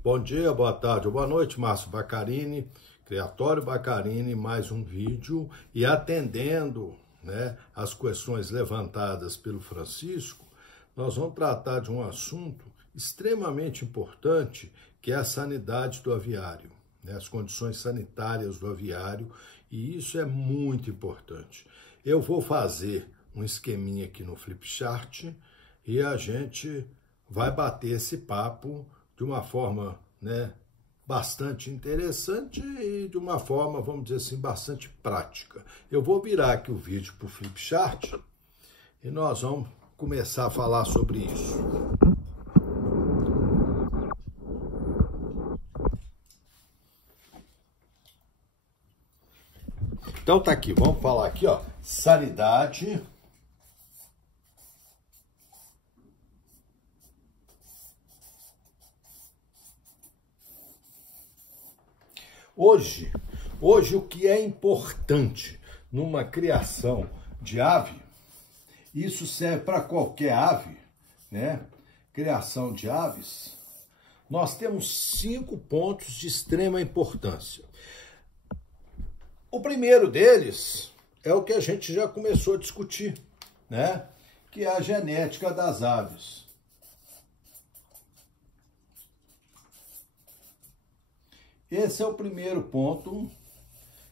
Bom dia, boa tarde ou boa noite, Márcio Baccarini, Criatório Baccarini, mais um vídeo. E atendendo, as questões levantadas pelo Francisco, nós vamos tratar de um assunto extremamente importante, que é a sanidade do aviário, as condições sanitárias do aviário, e isso é muito importante. Eu vou fazer um esqueminha aqui no Flipchart e a gente vai bater esse papo de uma forma, bastante interessante e de uma forma, vamos dizer assim, bastante prática. Eu vou virar aqui o vídeo para o Flipchart e nós vamos começar a falar sobre isso. Então tá aqui, vamos falar aqui, ó, sanidade Hoje o que é importante numa criação de ave, isso serve para qualquer ave, criação de aves, nós temos 5 pontos de extrema importância. O primeiro deles é o que a gente já começou a discutir, que é a genética das aves. Esse é o primeiro ponto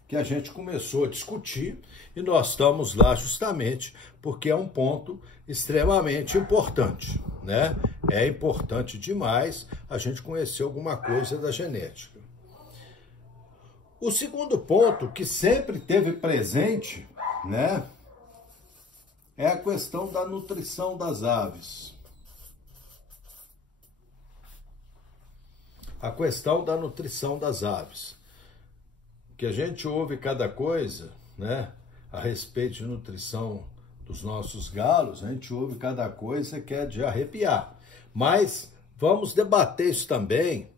que a gente começou a discutir e nós estamos lá justamente porque é um ponto extremamente importante, É importante demais a gente conhecer alguma coisa da genética. O segundo ponto que sempre teve presente, é a questão da nutrição das aves. A questão da nutrição das aves. Que a gente ouve cada coisa, a respeito de nutrição dos nossos galos, a gente ouve cada coisa que é de arrepiar. Mas vamos debater isso também,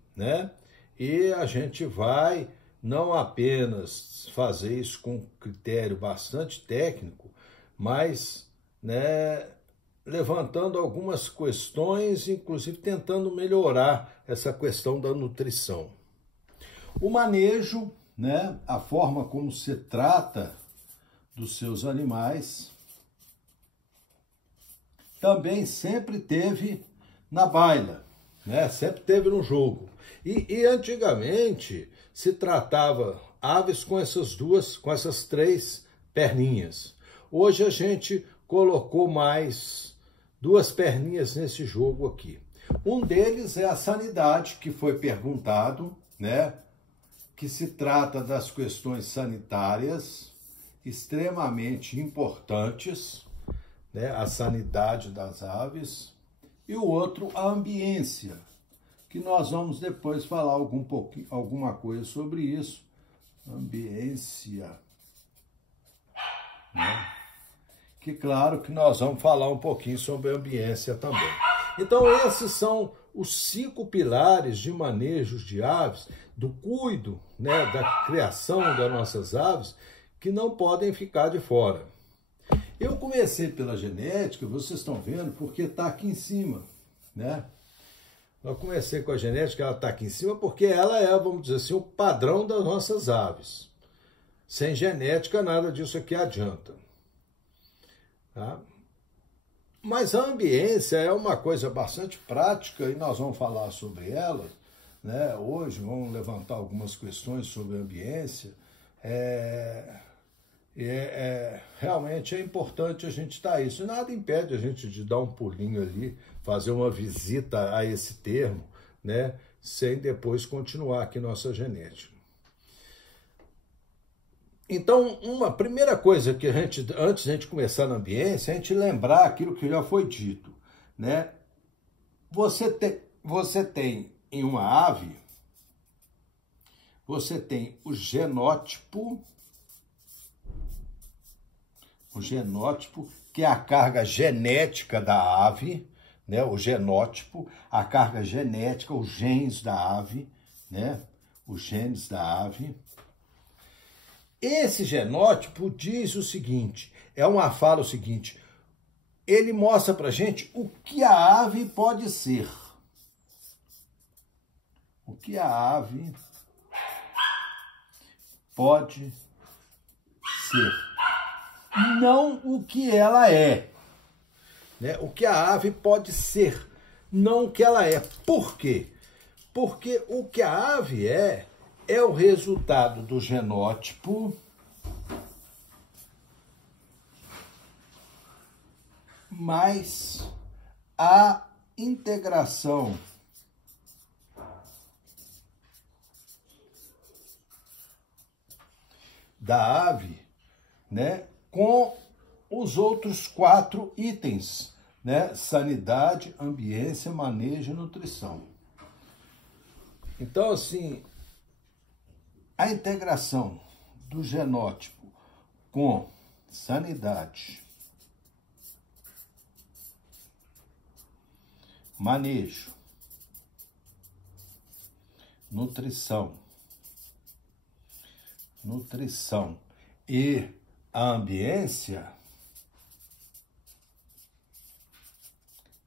E a gente vai não apenas fazer isso com critério bastante técnico, mas, levantando algumas questões, inclusive tentando melhorar essa questão da nutrição. O manejo, a forma como se trata dos seus animais, também sempre teve na baila, sempre teve no jogo. E antigamente se tratava aves com essas 3 perninhas. Hoje a gente colocou mais 2 perninhas nesse jogo aqui. Um deles é a sanidade, que foi perguntado, que se trata das questões sanitárias extremamente importantes, a sanidade das aves. E o outro, a ambiência, que nós vamos depois falar alguma coisa sobre isso. Ambiência, Que claro que nós vamos falar um pouquinho sobre a ambiência também. Então esses são os 5 pilares de manejos de aves, do cuido, da criação das nossas aves, que não podem ficar de fora. Eu comecei pela genética, vocês estão vendo, porque está aqui em cima, Eu comecei com a genética, ela está aqui em cima, porque ela é, vamos dizer assim, o padrão das nossas aves. Sem genética, nada disso aqui adianta. Mas a ambiência é uma coisa bastante prática e nós vamos falar sobre ela, Hoje vamos levantar algumas questões sobre a ambiência. Realmente é importante a gente estar isso. Nada impede a gente de dar um pulinho ali, fazer uma visita a esse termo, sem depois continuar aqui nossa genética. Então, uma primeira coisa que antes de a gente começar na ambiência, a gente lembrar aquilo que já foi dito, Você tem em uma ave, você tem o genótipo, que é a carga genética da ave, o genótipo, a carga genética, os genes da ave, Os genes da ave. Esse genótipo diz o seguinte, fala o seguinte, ele mostra pra gente o que a ave pode ser. que a ave pode ser, não o que ela é, né? O que a ave pode ser, não o que ela é. Por quê? Porque o que a ave é o resultado do genótipo mais a integração da ave, né, com os outros 4 itens, né, sanidade, ambiência, manejo e nutrição. Então, assim, a integração do genótipo com sanidade, manejo, nutrição e a ambiência,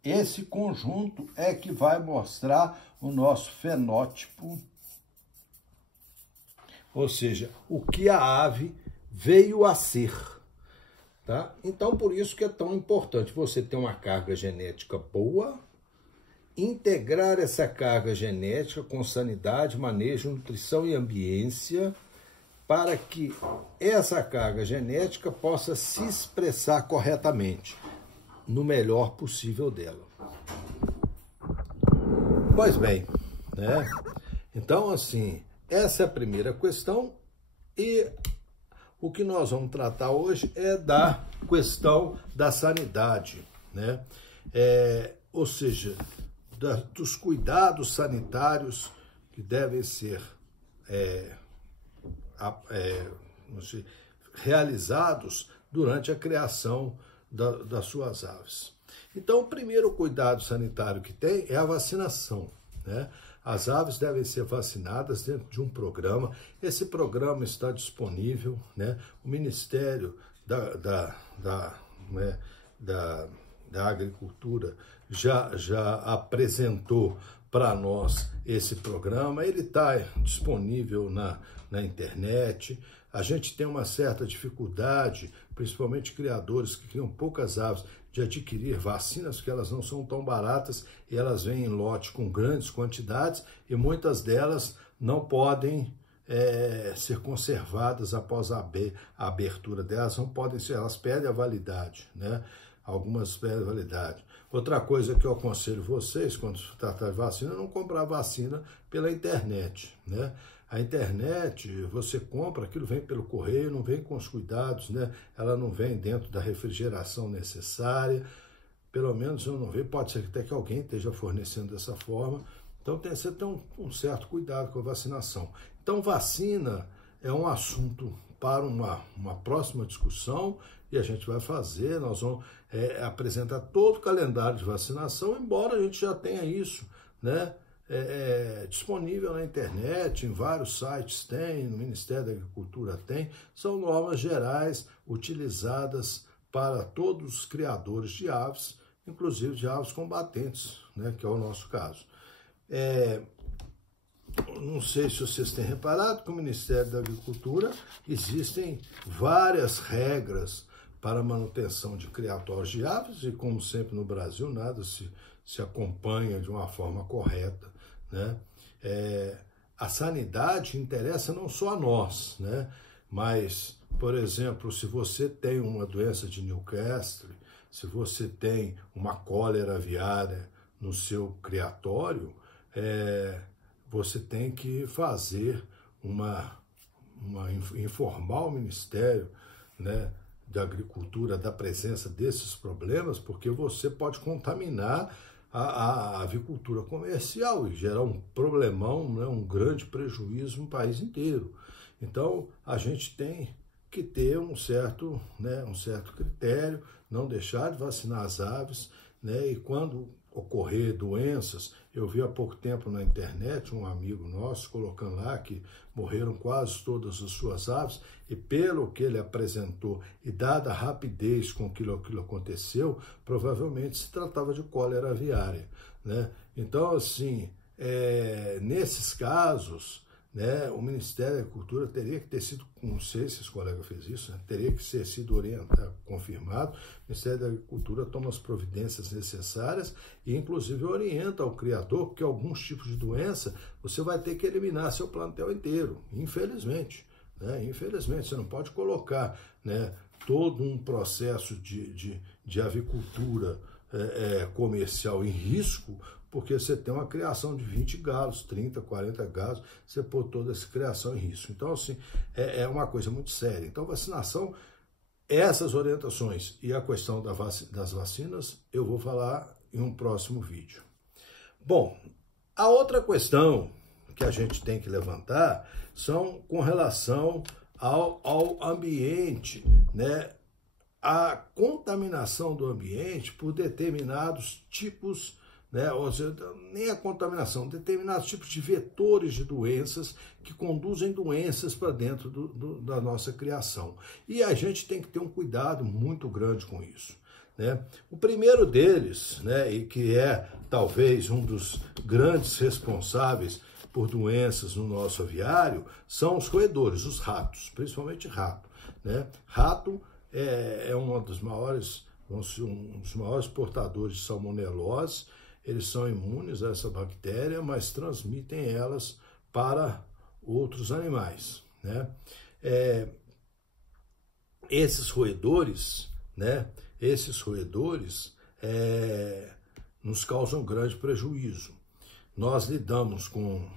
esse conjunto é que vai mostrar o nosso fenótipo, ou seja, o que a ave veio a ser, tá? Então, por isso que é tão importante você ter uma carga genética boa, integrar essa carga genética com sanidade, manejo, nutrição e ambiência, para que essa carga genética possa se expressar corretamente, no melhor possível dela. Pois bem, né? Então, assim, essa é a primeira questão, e o que nós vamos tratar hoje é da questão da sanidade, né? Ou seja, dos cuidados sanitários que devem ser realizados durante a criação das suas aves. Então, o primeiro cuidado sanitário que tem é a vacinação, né? As aves devem ser vacinadas dentro de um programa. Esse programa está disponível, né? O Ministério da Agricultura já apresentou para nós esse programa. Ele está disponível na internet. A gente tem uma certa dificuldade, principalmente criadores que criam poucas aves, de adquirir vacinas, porque elas não são tão baratas e elas vêm em lote com grandes quantidades, e muitas delas não podem ser conservadas após a abertura delas, não podem ser, elas perdem a validade, né? Algumas perdem a validade. Outra coisa que eu aconselho vocês, quando se tratar de vacina, é não comprar vacina pela internet, né? A internet, você compra, aquilo vem pelo correio, não vem com os cuidados, né? Ela não vem dentro da refrigeração necessária, pelo menos eu não vejo, pode ser até que alguém esteja fornecendo dessa forma. Então você tem um certo cuidado com a vacinação. Então vacina é um assunto para uma próxima discussão, e a gente vai fazer, nós vamos apresentar todo o calendário de vacinação, embora a gente já tenha isso, né? Disponível na internet, em vários sites tem, no Ministério da Agricultura tem, são normas gerais utilizadas para todos os criadores de aves, inclusive de aves combatentes, né, que é o nosso caso. Não sei se vocês têm reparado que o Ministério da Agricultura existem várias regras para a manutenção de criatórios de aves, e como sempre no Brasil, nada se acompanha de uma forma correta, né? A sanidade interessa não só a nós, né? Mas, por exemplo, se você tem uma doença de Newcastle, se você tem uma cólera aviária no seu criatório, você tem que fazer informar o Ministério, né, da Agricultura da presença desses problemas, porque você pode contaminar a avicultura comercial e gerar um problemão, né, um grande prejuízo no país inteiro. Então, a gente tem que ter um certo critério, não deixar de vacinar as aves, né, e quando ocorrer doenças, eu vi há pouco tempo na internet um amigo nosso colocando lá que morreram quase todas as suas aves, e pelo que ele apresentou e dada a rapidez com que aquilo aconteceu, provavelmente se tratava de cólera aviária, né? Então, assim, nesses casos, né, o Ministério da Agricultura teria que ter sido, não sei se esse colega fez isso, né, teria que ter sido orientado, confirmado. O Ministério da Agricultura toma as providências necessárias e, inclusive, orienta ao criador, porque alguns tipos de doença você vai ter que eliminar seu plantel inteiro, infelizmente. Né? Infelizmente, você não pode colocar, né, todo um processo de avicultura comercial em risco, porque você tem uma criação de 20 galos, 30, 40 galos, você pôr toda essa criação em risco. Então, assim, é uma coisa muito séria. Então, vacinação, essas orientações e a questão das vacinas, eu vou falar em um próximo vídeo. Bom, a outra questão que a gente tem que levantar são com relação ao ambiente, né? A contaminação do ambiente por determinados tipos, né, ou seja, nem a contaminação, determinados tipos de vetores de doenças que conduzem doenças para dentro da nossa criação. E a gente tem que ter um cuidado muito grande com isso. Né? O primeiro deles, né, e que é talvez um dos grandes responsáveis por doenças no nosso aviário, são os roedores, os ratos, principalmente rato. Né? Rato é um dos maiores portadores de salmonelose. Eles são imunes a essa bactéria, mas transmitem elas para outros animais. Né? Esses roedores, né? Nos causam grande prejuízo. Nós lidamos com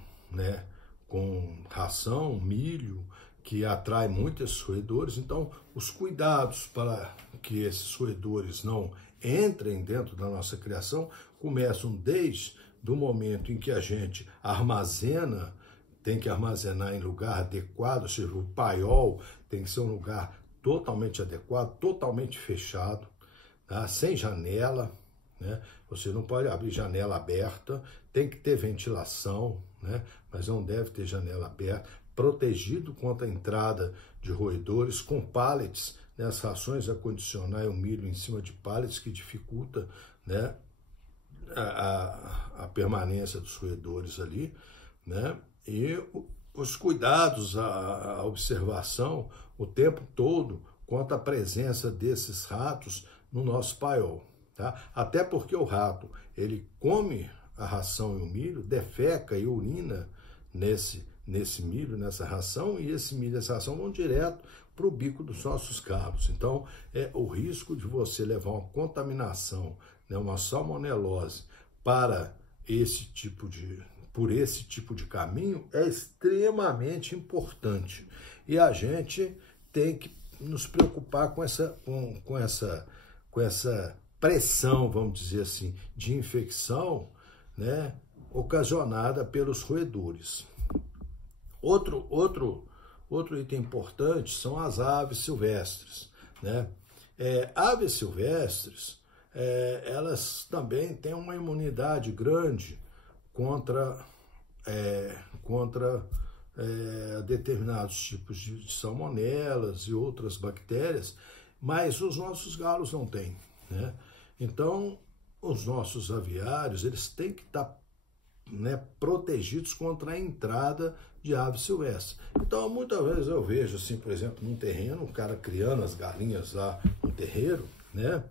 ração, milho, que atrai muitos roedores, então os cuidados para que esses roedores não entrem dentro da nossa criação começam desde o momento em que a gente armazena, tem que armazenar em lugar adequado, ou seja, o paiol tem que ser um lugar totalmente adequado, totalmente fechado, tá? Sem janela, né? Você não pode abrir janela aberta, tem que ter ventilação, né? Mas não deve ter janela aberta, protegido contra a entrada de roedores, com pallets, né? As rações a condicionar o milho em cima de pallets, que dificulta, né, a permanência dos roedores ali, né? E os cuidados, a observação o tempo todo quanto à presença desses ratos no nosso paiol. Tá? Até porque o rato, ele come a ração e o milho, defeca e urina nesse milho, nessa ração, e esse milho e essa ração vão direto para o bico dos nossos carros. Então, o risco de você levar uma contaminação, né, uma salmonelose por esse tipo de caminho é extremamente importante. E a gente tem que nos preocupar com essa pressão, vamos dizer assim, de infecção, né, ocasionada pelos roedores. Outro item importante são as aves silvestres. Né? Aves silvestres, elas também têm uma imunidade grande contra determinados tipos de salmonelas e outras bactérias, mas os nossos galos não têm. Né? Então, os nossos aviários, eles têm que estar, né, protegidos contra a entrada de aves silvestres. Então, muitas vezes eu vejo, assim, por exemplo, num terreno, um cara criando as galinhas lá no terreiro, né?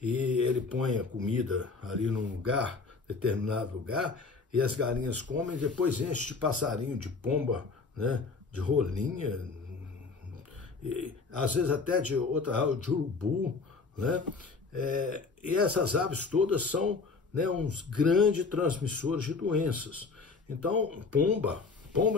E ele põe a comida ali num lugar, determinado lugar, e as galinhas comem, e depois enche de passarinho, de pomba, né, de rolinha, e, às vezes até de urubu, né? E essas aves todas são, né, uns grandes transmissores de doenças. Então, pomba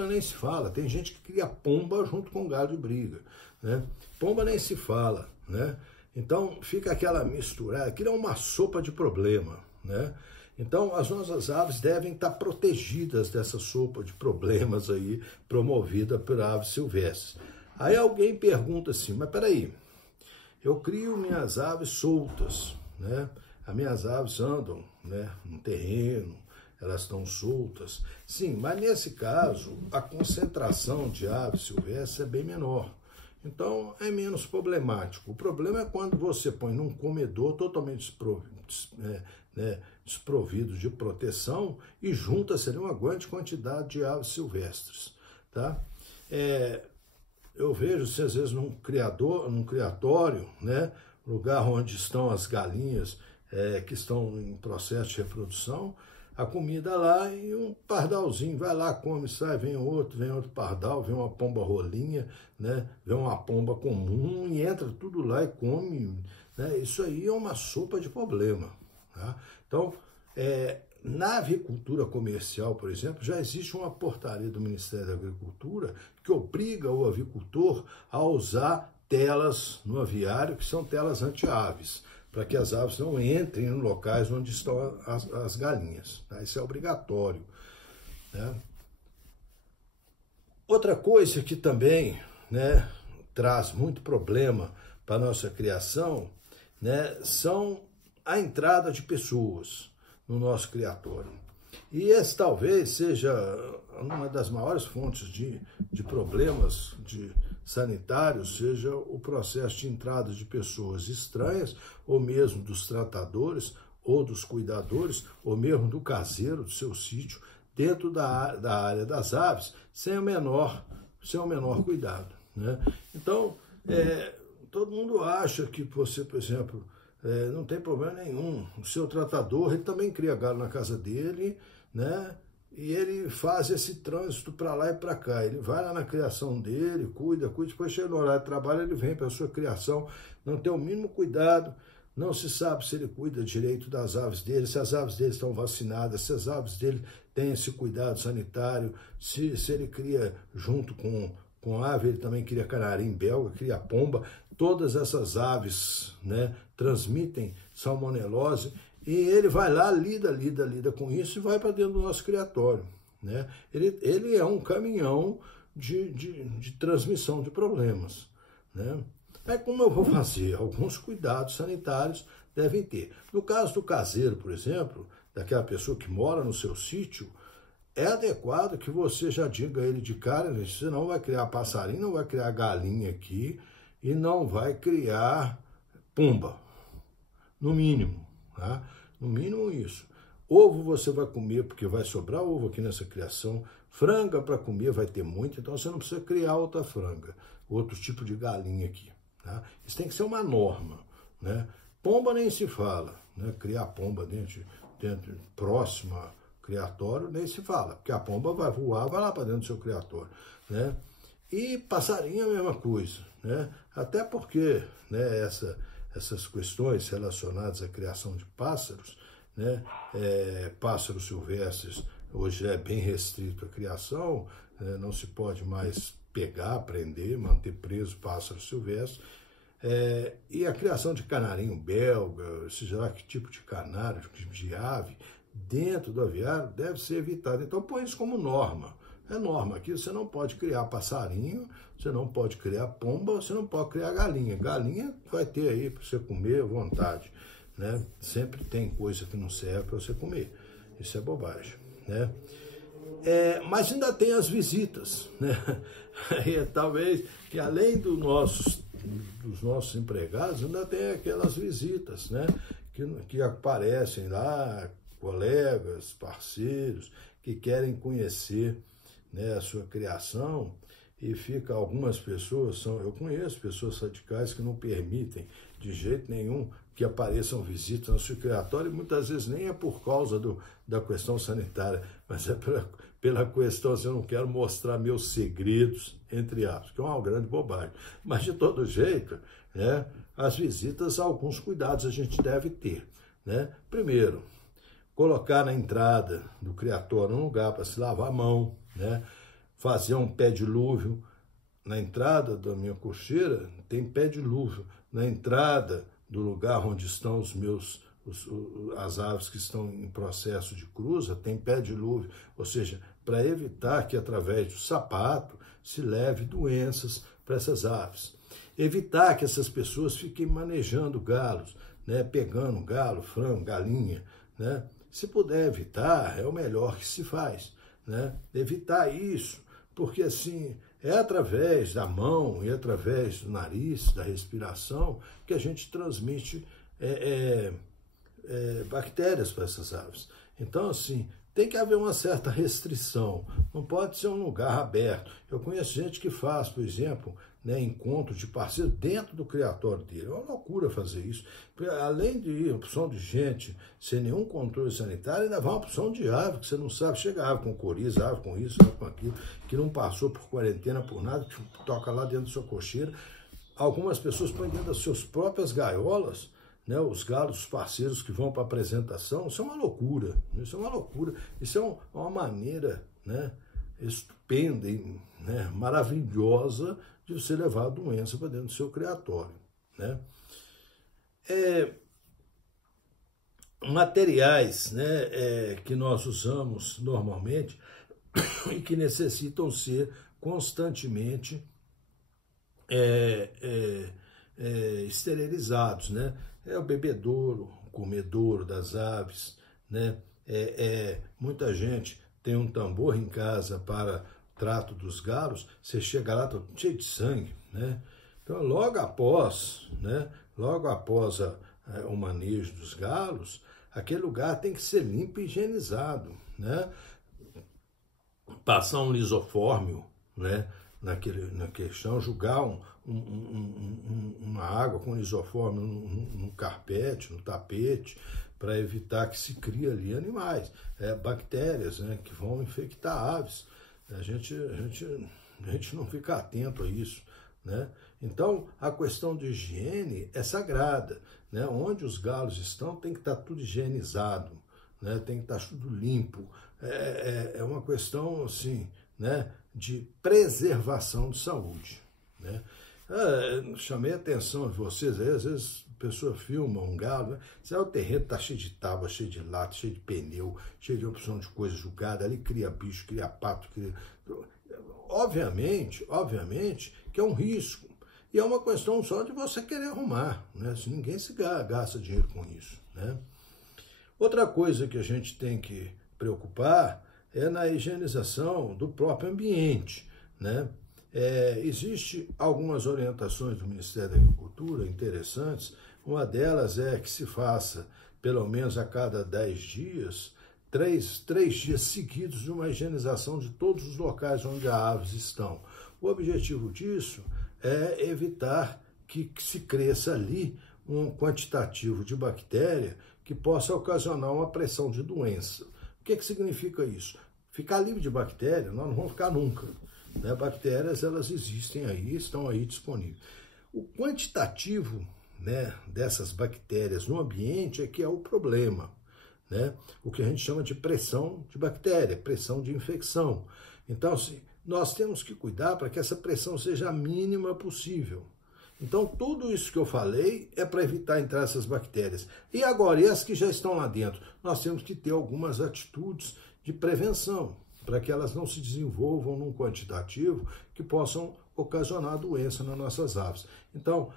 nem se fala. Tem gente que cria pomba junto com gado de briga, né? Pomba nem se fala, né? Então, fica aquela mistura, aquilo é uma sopa de problema, né? Então, as nossas aves devem estar protegidas dessa sopa de problemas aí, promovida por aves silvestres. Aí alguém pergunta assim, mas peraí, eu crio minhas aves soltas, né? As minhas aves andam, né, no terreno, elas estão soltas. Sim, mas nesse caso, a concentração de aves silvestres é bem menor. Então, é menos problemático. O problema é quando você põe num comedor totalmente né, desprovidos de proteção, e junta-se ali uma grande quantidade de aves silvestres. Tá? Eu vejo, se às vezes num criatório, né, lugar onde estão as galinhas que estão em processo de reprodução, a comida lá e um pardalzinho vai lá, come, sai, vem outro pardal, vem uma pomba rolinha, né, vem uma pomba comum e entra tudo lá e come, né, isso aí é uma sopa de problema. Tá? Então, na avicultura comercial, por exemplo, já existe uma portaria do Ministério da Agricultura que obriga o avicultor a usar telas no aviário, que são telas anti-aves, para que as aves não entrem em locais onde estão as galinhas. Tá? Isso é obrigatório. Né? Outra coisa que também, né, traz muito problema para a nossa criação, né, são a entrada de pessoas no nosso criatório. E esse talvez seja uma das maiores fontes de problemas sanitários, seja o processo de entrada de pessoas estranhas, ou mesmo dos tratadores, ou dos cuidadores, ou mesmo do caseiro do seu sítio, dentro da área das aves, sem o menor cuidado. Né? Então, todo mundo acha que você, por exemplo, não tem problema nenhum. O seu tratador, ele também cria galo na casa dele, né? E ele faz esse trânsito para lá e para cá. Ele vai lá na criação dele, cuida, depois chega no horário de trabalho, ele vem para a sua criação, não tem o mínimo cuidado, não se sabe se ele cuida direito das aves dele, se as aves dele estão vacinadas, se as aves dele têm esse cuidado sanitário, se ele cria junto com ave, ele também cria canarim belga, cria pomba. Todas essas aves, né, transmitem salmonelose, e ele vai lá, lida com isso e vai para dentro do nosso criatório. Né? Ele é um caminhão de transmissão de problemas. Né? Como eu vou fazer? Alguns cuidados sanitários devem ter. No caso do caseiro, por exemplo, daquela pessoa que mora no seu sítio, é adequado que você já diga a ele de cara, você não vai criar passarinho, não vai criar galinha aqui e não vai criar pomba, no mínimo. Tá? No mínimo isso. Ovo você vai comer, porque vai sobrar ovo aqui nessa criação. Franga para comer vai ter muito, então você não precisa criar outra franga, outro tipo de galinha aqui. Tá? Isso tem que ser uma norma. Né? Pomba nem se fala. Né? Criar pomba dentro próximo a criatório, nem se fala, porque a pomba vai voar, vai lá para dentro do seu criatório. Né? E passarinho é a mesma coisa. Né? Até porque, né, essas questões relacionadas à criação de pássaros, né, pássaros silvestres, hoje é bem restrito a criação, não se pode mais pegar, prender, manter preso pássaros silvestres, e a criação de canarinho belga, seja lá que tipo de canário, que tipo de ave, dentro do aviário deve ser evitada. Então põe isso como norma. É norma aqui, você não pode criar passarinho, você não pode criar pomba, você não pode criar galinha. Galinha vai ter aí para você comer à vontade. Né? Sempre tem coisa que não serve para você comer. Isso é bobagem. Né? Mas ainda tem as visitas. Né? Talvez que além dos nossos empregados, ainda tem aquelas visitas, né? que aparecem lá, colegas, parceiros, que querem conhecer, né, a sua criação, e fica algumas pessoas, eu conheço pessoas radicais que não permitem de jeito nenhum que apareçam visitas no seu criatório, e muitas vezes nem é por causa da questão sanitária, mas é pela questão assim, eu não quero mostrar meus segredos, entre aspas, que é uma grande bobagem. Mas de todo jeito, né, as visitas, alguns cuidados a gente deve ter. Né? Primeiro, colocar na entrada do criatório um lugar para se lavar a mão, né? Fazer um pé dilúvio. Na entrada da minha cocheira tem pé dilúvio. Na entrada do lugar onde estão as aves que estão em processo de cruza, tem pé dilúvio. Ou seja, para evitar que através do sapato se leve doenças para essas aves. Evitar que essas pessoas fiquem manejando galos, né? Pegando galo, frango, galinha, né? Se puder evitar, é o melhor que se faz. Né? Evitar isso, porque assim, é através da mão e através do nariz, da respiração, que a gente transmite bactérias para essas aves. Então, assim, tem que haver uma certa restrição, não pode ser um lugar aberto. Eu conheço gente que faz, por exemplo, né, encontros de parceiros dentro do criatório dele. É uma loucura fazer isso. Além de opção de gente sem nenhum controle sanitário, ainda vai uma opção de ave, que você não sabe, chega ave com coriza, ave com isso, ave com aquilo, que não passou por quarentena, por nada, que toca lá dentro da sua cocheira. Algumas pessoas põem dentro das suas próprias gaiolas, né, os galos, os parceiros que vão para a apresentação. Isso é uma loucura, isso é uma loucura, isso é uma maneira, né, estupenda e, né, maravilhosa de você levar a doença para dentro do seu criatório, né. Materiais, né, que nós usamos normalmente e que necessitam ser constantemente esterilizados, né? É o bebedouro, o comedouro das aves, né? Muita gente tem um tambor em casa para trato dos galos, você chega lá, tá cheio de sangue, né? Então, logo após, né? Logo após o manejo dos galos, aquele lugar tem que ser limpo e higienizado, né? Passar um lisofórmio, né? Naquele chão, jogar uma água com lisofórmio no carpete, no tapete, para evitar que se crie ali animais, bactérias, né, que vão infectar aves. A gente não fica atento a isso, né? Então, a questão de higiene é sagrada, né? Onde os galos estão tem que estar tudo higienizado, né? Tem que estar tudo limpo. É uma questão, assim, né, de preservação de saúde, né? Chamei a atenção de vocês, aí, às vezes a pessoa filma um galo, né? O terreno está cheio de tábua, cheio de lata, cheio de pneu, cheio de opção de coisa julgada, ali cria bicho, cria pato, cria... Obviamente que é um risco, e é uma questão só de você querer arrumar, né? Se ninguém se gasta dinheiro com isso, né? Outra coisa que a gente tem que preocupar é na higienização do próprio ambiente, né? Existe algumas orientações do Ministério da Agricultura interessantes. Uma delas é que se faça, pelo menos a cada 10 dias, três dias seguidos de uma higienização de todos os locais onde as aves estão. O objetivo disso é evitar que se cresça ali um quantitativo de bactéria que possa ocasionar uma pressão de doença. O que significa isso? Ficar livre de bactéria, nós não vamos ficar nunca, né? Bactérias, elas existem aí, estão aí disponíveis. O quantitativo, né, dessas bactérias no ambiente é que é o problema, né? O que a gente chama de pressão de bactéria, pressão de infecção. Então, assim, nós temos que cuidar para que essa pressão seja a mínima possível. Então, tudo isso que eu falei é para evitar entrar essas bactérias. E agora, e as que já estão lá dentro? Nós temos que ter algumas atitudes de prevenção, para que elas não se desenvolvam num quantitativo que possam ocasionar doença nas nossas aves. Então,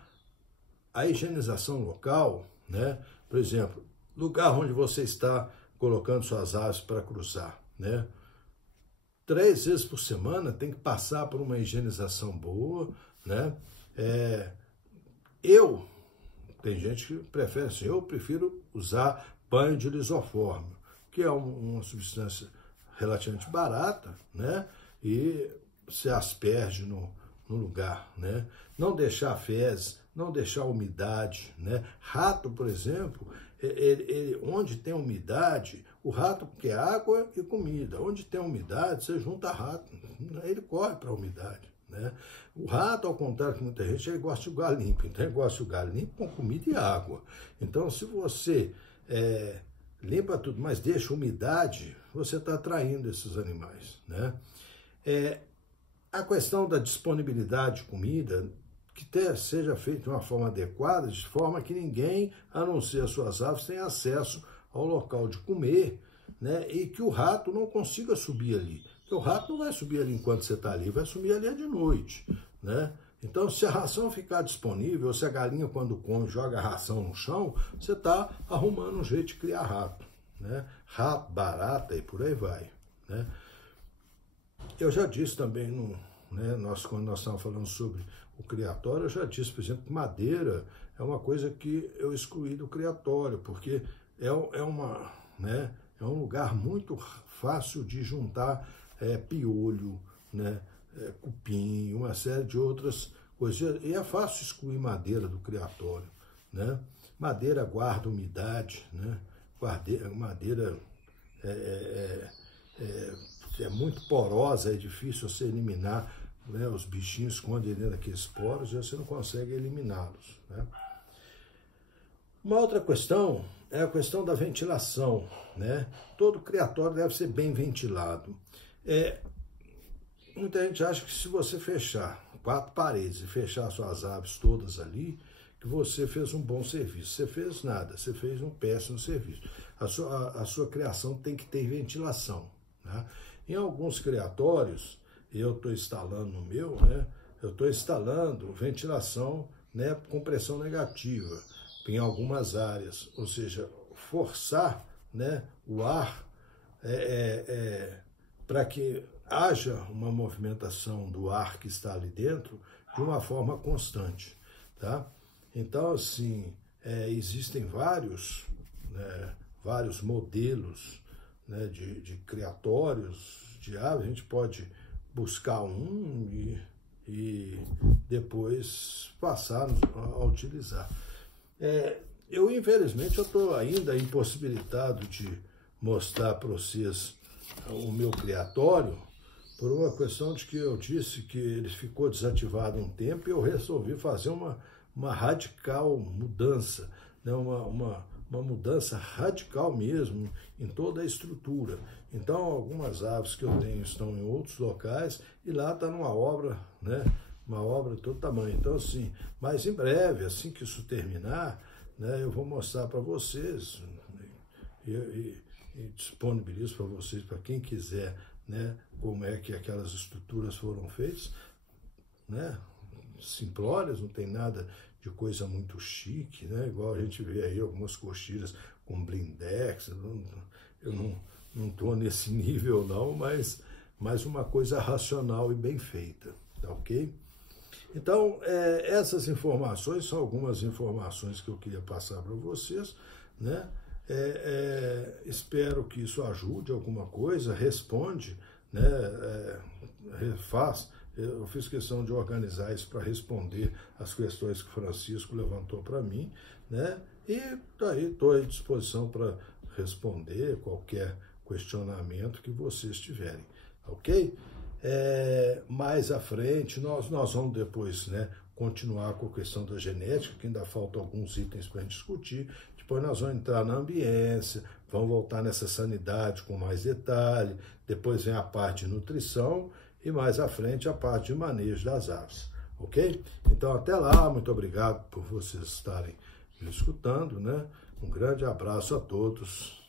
a higienização local, né? Por exemplo, lugar onde você está colocando suas aves para cruzar, né? 3 vezes por semana tem que passar por uma higienização boa, né? Tem gente que prefere assim, eu prefiro usar banho de lisofórmio, que é uma substância relativamente barata, né? E se asperge no lugar, né? Não deixar fezes, não deixar umidade, né? Rato, por exemplo, onde tem umidade, o rato quer água e comida. Onde tem umidade, você junta rato, ele corre para a umidade, né? O rato, ao contrário que muita gente, ele gosta de lugar limpo. Então, ele gosta de lugar limpo com comida e água. Então, se você limpa tudo, mas deixa umidade, você está atraindo esses animais, né? A questão da disponibilidade de comida, que seja feita de uma forma adequada, de forma que ninguém, a não ser as suas aves, tenha acesso ao local de comer, né? E que o rato não consiga subir ali. Porque o rato não vai subir ali enquanto você está ali, vai subir ali de noite, né? Então, se a ração ficar disponível, ou se a galinha, quando come, joga a ração no chão, você está arrumando um jeito de criar rato, né? Rato, barata e por aí vai, né? Eu já disse também, quando nós estávamos falando sobre o criatório, eu já disse, por exemplo, que madeira é uma coisa que eu excluí do criatório, porque né, é um lugar muito fácil de juntar piolho, né, cupim, uma série de outras coisas. E é fácil excluir madeira do criatório, né? Madeira guarda umidade, né? Madeira é muito porosa, é difícil você eliminar, né? Os bichinhos escondem dentro daqueles poros e você não consegue eliminá-los, né? Uma outra questão é a questão da ventilação, né? Todo criatório deve ser bem ventilado. Muita gente acha que se você fechar 4 paredes e fechar suas aves todas ali, que você fez um bom serviço. Você fez nada, você fez um péssimo serviço. A sua criação tem que ter ventilação, né? Em alguns criatórios, eu estou instalando no meu, né? Eu estou instalando ventilação, né, com pressão negativa em algumas áreas, ou seja, forçar, né, o ar para que haja uma movimentação do ar que está ali dentro de uma forma constante, tá? Então, assim, existem vários modelos, né, de criatórios de aves. A gente pode buscar um e depois passar a utilizar. Infelizmente, eu estou ainda impossibilitado de mostrar para vocês o meu criatório, por uma questão de que eu disse que ele ficou desativado um tempo e eu resolvi fazer uma radical mudança, né? uma mudança radical mesmo em toda a estrutura. Então, algumas aves que eu tenho estão em outros locais e lá está numa obra, né? Uma obra de todo tamanho. Então, assim, mas em breve, assim que isso terminar, né, eu vou mostrar para vocês e disponibilizo para vocês, para quem quiser, né, como é que aquelas estruturas foram feitas, né, simplórias, não tem nada de coisa muito chique, né, igual a gente vê aí algumas coxilhas com blindex. Eu não estou nesse nível não, mas uma coisa racional e bem feita, tá ok? Então, essas informações são algumas informações que eu queria passar para vocês, né? Espero que isso ajude alguma coisa, responde, né? Eu fiz questão de organizar isso para responder as questões que o Francisco levantou para mim, né? E daí estou à disposição para responder qualquer questionamento que vocês tiverem, ok? Mais à frente, nós vamos depois, né, continuar com a questão da genética, que ainda faltam alguns itens para a gente discutir. Depois nós vamos entrar na ambiência, vamos voltar nessa sanidade com mais detalhe, depois vem a parte de nutrição e mais à frente a parte de manejo das aves, ok? Então até lá, muito obrigado por vocês estarem me escutando, né? Um grande abraço a todos.